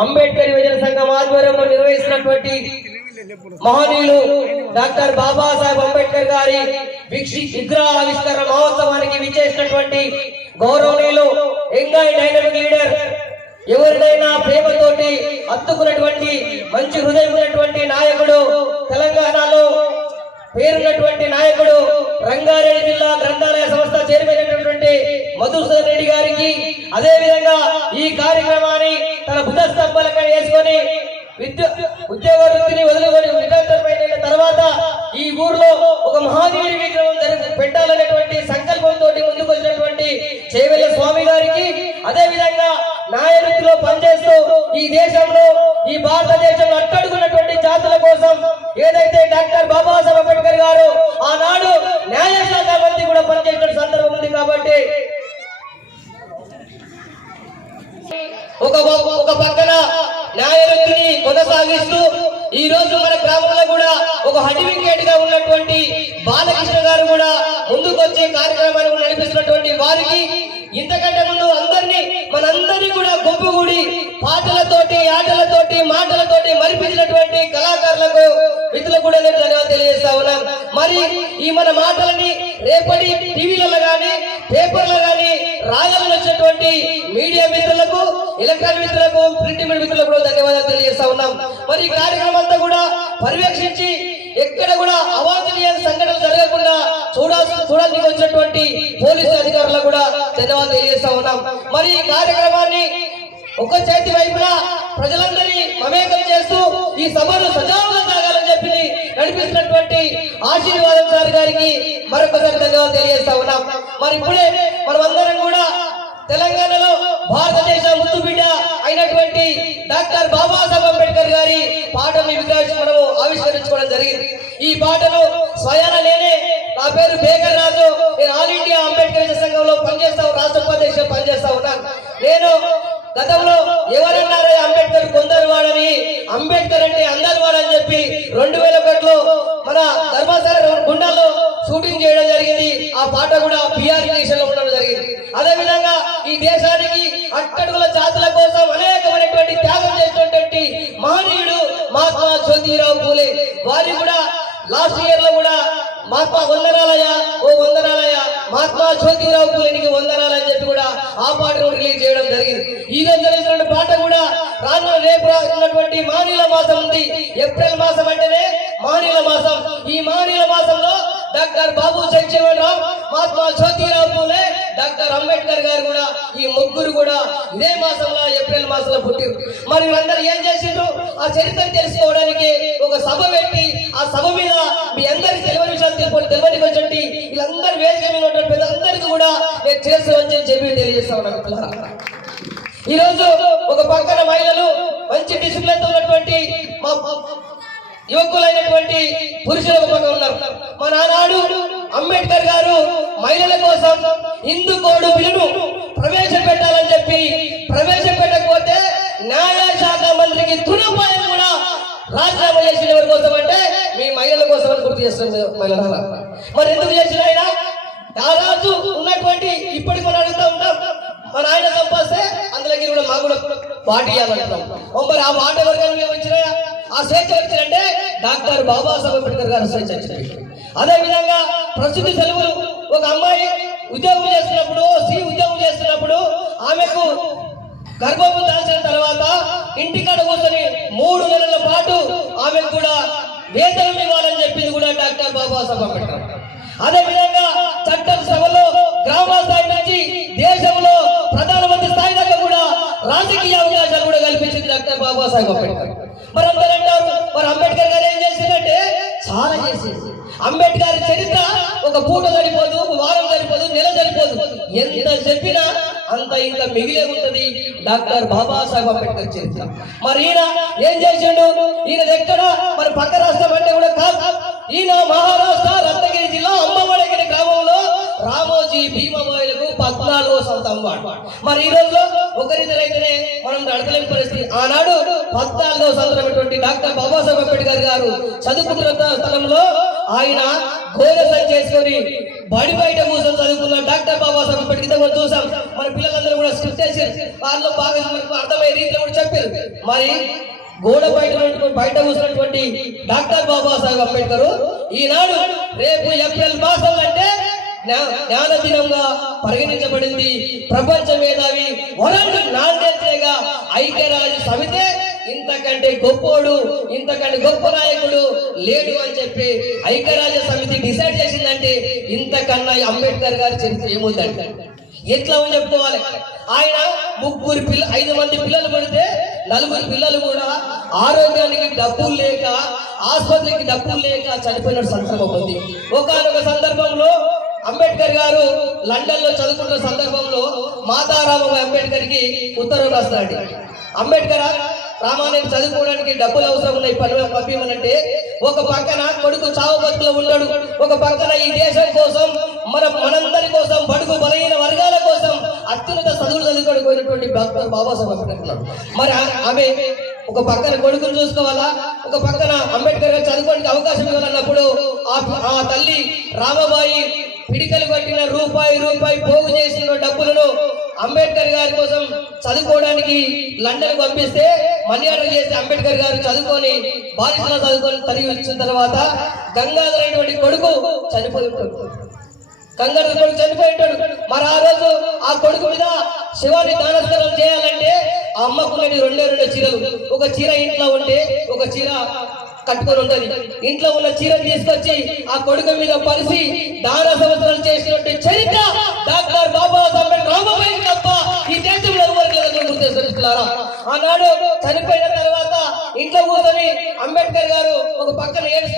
అంబేద్కర్ యువజన సంఘం ఆధ్వర్యంలో నిర్వహిస్తున్నటువంటి మహనీయులు డాక్టర్ బాబాసాహెబ్ అంబేద్కర్ గారి విగ్రహ ఆవిష్కరణ మహోత్సవానికి విచ్చేసినటువంటి గౌరవనీయులు యంగ్ డైనమిక్ లీడర్ ఎవరినైనా ప్రేమతోటి అత్తుకున్నటువంటి మంచి హృదయం ఉన్నటువంటి నాయకుడు తెలంగాణలో పేరున్నటువంటి నాయకుడు రంగారెడ్డి జిల్లా గ్రంథాలయ సంస్థ చైర్మన్ అయినటువంటి మధుసూదన్ రెడ్డి గారికి అదే విధంగా ఈ కార్యక్రమాన్ని తన భుజస్తంభాలకై వేసుకొని విద్య ఉద్యోగ వృత్తిని వదులుకొని నిరంతరమైన తర్వాత ఈ ఊర్లో ఒక మహాదేవి విగ్రహం పెట్టాలనేటువంటి సంకల్పంతో ముందుకు వచ్చినటువంటి చేవెళ్ళ స్వామి గారికి అదే విధంగా న్యాయ వృత్తిలో పనిచేస్తూ ఈ దేశంలో ఈ భారతదేశంలో అట్టడుగున్నటువంటి జాతుల కోసం ఏదైతే డాక్టర్ బాబాసాహెబ్ అంబేద్కర్ గారు ఆనాడు న్యాయ శాఖ మంత్రి కూడా పనిచేసిన సందర్భం ఉంది కాబట్టి ఒక ఒక పక్కన న్యాయ వృత్తిని కొనసాగిస్తూ ఈ రోజు మన గ్రామంలో కూడా ఒక సర్టిఫికేట్గా ఉన్నటువంటి బాలకృష్ణ గారు కూడా ముందుకొచ్చే కార్యక్రమాలు నడిపిస్తున్నటువంటి వారికి ఇంతకంటే ముందు అందరినీ మనందరినీ కూడా గొప్పగుడి పాటలతోటి ఆటలతోటి మాటలతోటి మరిపించినటువంటి కళాకారులకు మిత్రులకు కూడా నేను ధన్యవాదాలు తెలియజేస్తా ఉన్నాను. మరి ఈ మన మాటలని రేపటి టీవీలలో కానీ పేపర్లో కానీ రాయాలని వచ్చినటువంటి మీడియా మిత్రులకు ఎలక్ట్రానిక్ మిత్రులకు ప్రింట్ మీడియా మిత్రులకు కూడా ధన్యవాదాలు తెలియజేస్తా ఉన్నాం. మరి ఈ కార్యక్రమం అంతా కూడా పర్యవేక్షించి ఎక్కడ కూడా అవాంఛనీయ సంఘటనలు జరగకుండా చూడాల్సి చూడడానికి వచ్చినటువంటి పోలీసు అధికారులకు కూడా ధన్యవాదాలు తెలియజేస్తా ఉన్నాం. మరి ఈ కార్యక్రమాన్ని ఒక చేతి వైపున ప్రజలందరినీ మమేకం చేస్తూ ఈ సభను సజావుగా సాగాలని చెప్పి నడిపిస్తున్నటువంటి ఆశీర్వాదం సార్ గారికి మరొకసారి ధన్యవాదాలు తెలియజేస్తా ఉన్నాం. మరి ఇప్పుడే మనమందరం కూడా తెలంగాణలో భారతదేశ ముద్దు బిడ్డ అయినటువంటి డాక్టర్ బాబాసాహెబ్ అంబేద్కర్ గారి పాటను విగ్రహించి మనము ఆవిష్కరించుకోవడం జరిగింది. ఈ పాటను స్వయాన నేనే నా పేరు బేగర్ రాజు నేను ఆల్ ఇండియా అంబేద్కర్ సంఘంలో పనిచేస్తా రాష్ట్ర ఉపాధ్యక్షుడు పనిచేస్తా ఉన్నాను. నేను గతంలో ఎవరన్నారే అంబేద్కర్ కొందరు వాడని అంబేద్కర్ అంటే అందరు వాడని చెప్పి రెండు వేల ఒకటిలో మన ధర్మసార గుండాల్లో షూటింగ్ చేయడం జరిగింది. ఆ పాట కూడా పిఆర్లో ఉండడం జరిగింది. అదే విధంగా ఈ దేశానికి అట్టడుగుల జాతుల కోసం అనే జ్యోతిరావు పూలే. వారి కూడా లాస్ట్ ఇయర్లో కూడా మహాత్మా వందనాలయ ఓ వందనాలయ మహాత్మా జ్యోతిరావు పూలేనికి వందనాలని చెప్పి కూడా ఆ పాటను రిలీజ్ చేయడం జరిగింది. ఈ రోజు జరిగినటువంటి పాట కూడా రాను రేపు రానున్నటువంటి మానిల మాసం ఉంది. ఏప్రిల్ మాసం అంటేనే మానిల మాసం. ఈ మానిల డాక్టర్ బాబు జగజీవన్ మహాత్మా జ్యోతిరావు పూలే. డాక్టర్ అంబేద్కర్ గారు కూడా ఈ ముగ్గురు కూడా ఇదే మాసంలో ఏప్రిల్ మాసంలో పుట్టిరు మరి వీళ్ళందరూ ఏం చేసిండ్రు? ఆ చరిత్ర తెలుసుకోవడానికి ఒక సభ పెట్టి ఆ సభ మీద మీ అందరికి తెలియని విషయాలు తెలుపు తెలియని వచ్చి వీళ్ళందరూ వేదిక ఉన్నటువంటి పెద్దలందరికీ కూడా నేను చేస్తామని చెప్పి తెలియజేస్తా ఉన్నాను ఈ రోజు ఒక పక్కన మహిళలు మంచి డిసిప్లిన్తో ఉన్నటువంటి మా యువకులైనటువంటి పురుషులు ఒక పక్కన ఉన్నారు. మా నానాడు అంబేద్కర్ గారు మహిళల కోసం హిందూ కోడు బిల్లును ప్రవేశపెట్టాలని చెప్పి ప్రవేశపెట్టకపోతే న్యాయ శాఖ మంత్రికి తునపాయం కూడా రాజీనామా చేసిన ఎవరి కోసం అంటే మీ మహిళల కోసం అని గుర్తు చేస్తుంది మహిళల మరి ఎందుకు చేసిన ఆయన? దాదాపు ఉన్నటువంటి ఇప్పటికి మనం అడుగుతూ ఉంటాం. మన ఆయన సంపాదిస్తే అందులోకి కూడా మాకు కూడా వాటి ఇవ్వాలంటున్నాం మరి ఆ వాట వర్గాలు వచ్చినాయా ఆ స్వేచ్ఛ వచ్చిందంటే డాక్టర్ బాబాసాహెబ్ అంబేద్కర్ గారు స్వేచ్ఛ వచ్చింది అదే విధంగా ప్రస్తుత సెలవులు ఒక అమ్మాయి ఉద్యోగం చేస్తున్నప్పుడు స్త్రీ ఉద్యోగం చేస్తున్నప్పుడు ఆమెకు గర్భము దాల్చిన తర్వాత ఇంటికాడ కూర్చొని మూడు నెలల పాటు ఆమెకు కూడా వేతనం ఇవ్వాలని చెప్పింది కూడా డాక్టర్ బాబాసాహెబ్ అంబేద్కర్. అదే బాబాసాహెబ్ అంబేద్కర్ మరి అందరూ అంటారు మరి అంబేద్కర్ గారు ఏం చేసిందంటే చాలా చేసేసి అంబేద్కర్ చరిత్ర ఒక పూట సరిపోదు ఒక వారం సరిపోదు నెల సరిపోదు. ఎంత చెప్పినా అంత ఇంకా మిగిలే ఉంటది. డాక్టర్ బాబాసాహెబ్ అంబేద్కర్ చరిత్ర. మరి ఈయన ఏం చేసిండు? ఈయన ఎక్కడ? మరి పక్క రాష్ట్రం అంటే కూడా కాదు. ఈయన మహారాష్ట్ర రత్నగిరి జిల్లా అమ్మవాడగిరి గ్రామంలో రామోజీ భీమబాయిలకు పద్నాలుగో సొంతం వాడు. మరి ఈ రోజులో ఒకరిద్దరైతేనే మనం నడతలేని పరిస్థితి. ఆనాడు పద్నాలుగో సంవత్సరమైనటువంటి డాక్టర్ బాబాసాహెబ్ అంబేద్కర్ గారు చదువుకుంటున్న స్థలంలో ఆయన గోరసం చేసుకొని బడి బయట కూర్చొని చదువుకున్న డాక్టర్ బాబాసాహెబ్ అంబేద్కర్ మనం చూసాం. మన పిల్లలందరూ కూడా స్క్రిప్ట్ చేసి వాళ్ళు బాగా అర్థమయ్యే రీతిలో కూడా చెప్పారు. మరి గోడ బయట బయట కూర్చున్నటువంటి డాక్టర్ బాబాసాహెబ్ అంబేద్కర్ ఈనాడు రేపు ఏప్రిల్ మాస్ జ్ఞాన దినంగా పరిగణించబడింది. ప్రపంచ మేధావి వరల్డ్ నాణ్యతగా ఐక్యరాజ్య సమితే ఇంతకంటే గొప్పోడు ఇంతకంటే గొప్ప నాయకుడు లేడు అని చెప్పి ఐక్యరాజ్య సమితి డిసైడ్ చేసిందంటే ఇంతకన్నా అంబేద్కర్ గారి చరిత్ర ఏముందంటే? ఎట్లా అని చెప్పుకోవాలి? ఆయన ముగ్గురు పిల్ల ఐదు మంది పిల్లలు పడితే నలుగురు పిల్లలు కూడా ఆరోగ్యానికి డబ్బులు లేక ఆసుపత్రికి డబ్బులు లేక చనిపోయిన సందర్భం ఉంది. ఒకనొక సందర్భంలో అంబేద్కర్ గారు లండన్లో చదువుకున్న సందర్భంలో మాతారామ అంబేద్కర్కి ఉత్తర్వులు రాస్తాడు. అంబేద్కర్ రామాయణం చదువుకోవడానికి డబ్బులు అవసరం ఉన్నాయి పని పంపించమనంటే ఒక పక్కన కొడుకు చావు బతుకులో ఉన్నాడు ఒక పక్కన ఈ దేశం కోసం మన మనందరి కోసం బడుగు బలహీన వర్గాల కోసం అత్యున్నత చదువులు చదువుకోవడానికి పోయినటువంటి డాక్టర్ బాబాసాహెబ్ అంబేద్కర్ మరి ఆమె ఒక పక్కన కొడుకును చూసుకోవాలా? ఒక పక్కన అంబేద్కర్ గారు చదువుకోవడానికి అవకాశం ఇవ్వాలన్నప్పుడు ఆ ఆ తల్లి రామబాయి పిడికలు పట్టిన రూపాయి రూపాయి పోగు చేసిన డబ్బులను అంబేద్కర్ గారి కోసం చదువుకోవడానికి లండన్ పంపిస్తే మనీ ఆర్డర్ చేసి అంబేద్కర్ గారు చదువుకొని బాలికలు చదువుకొని తిరిగి వచ్చిన తర్వాత గంగాధర్ అనేటువంటి కొడుకు చనిపోయి ఉంటాడు. గంగాధర్ కొడుకు చనిపోయింటాడు మరి ఆ రోజు ఆ కొడుకు మీద శివాన్ని దానస్కరం చేయాలంటే ఆ అమ్మకున్నది రెండే రెండు చీరలు. ఒక చీర ఇంట్లో ఉంటే ఒక చీర కట్టుకొని ఉంటది. ఇంట్లో ఉన్న చీర తీసుకొచ్చి ఆ కొడుకు మీద పరిసి దాన సంవత్సరాలు చేసినటువంటి చరిత్ర డాక్టర్ బాబాసాహెబ్ అంబేద్కర్ రామబాయి తప్ప ఈ దేశంలో ఎవరికి గుర్తిస్తున్నారా. ఆనాడు చనిపోయిన తర్వాత ఇంట్లో కూర్చొని అంబేద్కర్ గారు ఒక పక్కన ఏడు